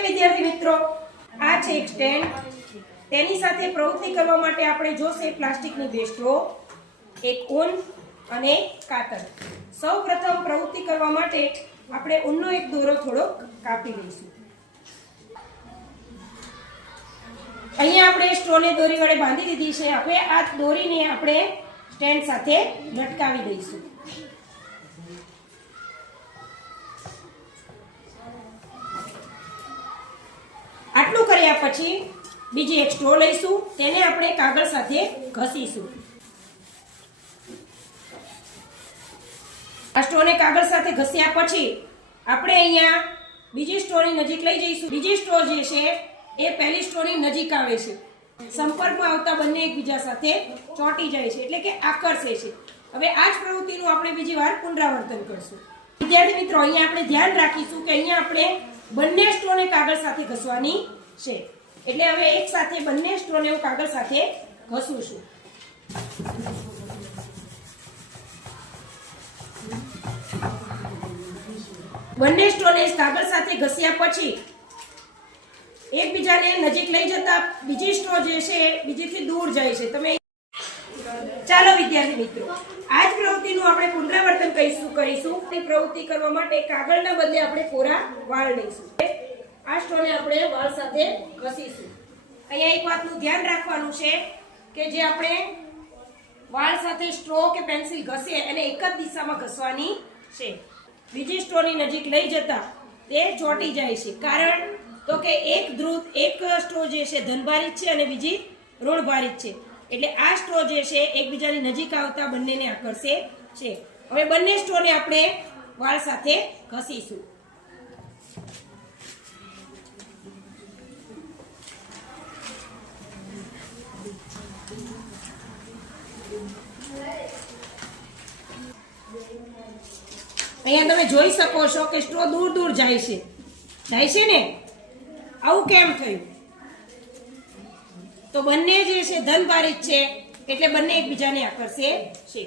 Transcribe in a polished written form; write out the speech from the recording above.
નમસ્તે વિદ્યાર્થી મિત્રો, આ છે એક સ્ટેન્ડ. તેની સાથે પ્રવૃત્તિ કરવા માટે આપણે જોશે પ્લાસ્ટિકની બે સ્ટ્રો, એક ઊન અને કાતર. સૌપ્રથમ પ્રવૃત્તિ કરવા માટે આપણે ઊનનો એક દોરો થોડો કાપી લઈશું. અહીંયા આપણે સ્ટ્રોને દોરી વડે બાંધી દીધી છે. હવે આ દોરીને આપણે સ્ટેન્ડ સાથે લટકાવી દઈશું. આટલું કર્યા પછી બીજી એક સ્ટ્રો લઈશું, તેને આપણે કાગળ સાથે ઘસીશું. આ સ્ટ્રોને કાગળ સાથે ઘસ્યા પછી આપણે અહીંયા બીજી સ્ટ્રોની નજીક લઈ જઈશું. બીજી સ્ટ્રો જે છે એ પહેલી સ્ટ્રોની નજીક આવે છે. સંપર્કમાં આવતા બંને એકબીજા સાથે ચોંટી જાય છે, એટલે કે આકર્ષે છે. હવે આ જ પ્રવૃત્તિનું આપણે બીજી વાર પુનરાવર્તન કરશું. વિદ્યાર્થી મિત્રો, અહીંયા આપણે ધ્યાન રાખીશું કે અહીંયા આપણે બંને સ્ટ્રોને કાગળ સાથે ઘસવાની છે. એટલે હવે એક સાથે બંને સ્ટ્રોને હું કાગળ સાથે ઘસું છું. બંને સ્ટ્રોને કાગળ સાથે ઘસ્યા પછી એકબીજાને નજીક લઈ જતા બીજી સ્ટ્રો જે છે બીજીથી દૂર જાય છે. તમે ચાલો વિદ્યાર્થી મિત્રો, આ જ પ્રવૃત્તિનું આપણે પુનરાવર્તન કરીશું. તે પ્રવૃત્તિ કરવા માટે કાગળના બદલે આપણે કોરા વાળ લઈશું. આ સ્ટ્રોને આપણે વાળ સાથે ઘસીશું. અહીંયા એક વાતનું ધ્યાન રાખવાનું છે કે જે આપણે વાળ સાથે સ્ટ્રો કે પેન્સિલ ઘસીએ એને એક જ દિશામાં ઘસવાની છે. બીજી સ્ટ્રોની નજીક લઈ જતા તે ચોંટી જાય છે. કારણ તો કે એક સ્ટ્રો જે છે ધનભારિત છે અને બીજી ઋણભારિત છે. એટલે આ સ્ટ્રો જે છે એકબીજાની નજીક આવતા બંનેને આકર્ષે છે. હવે બંને સ્ટ્રોને આપણે વાળ સાથે ઘસીશું. અહીંયા તમે જોઈ શકો છો કે સ્ટ્રો દૂર દૂર જાય છે ને. આવું કેમ થયું? તો બંને જે છે ધનભારિત છે, એટલે બંને એકબીજાને આકર્ષે છે.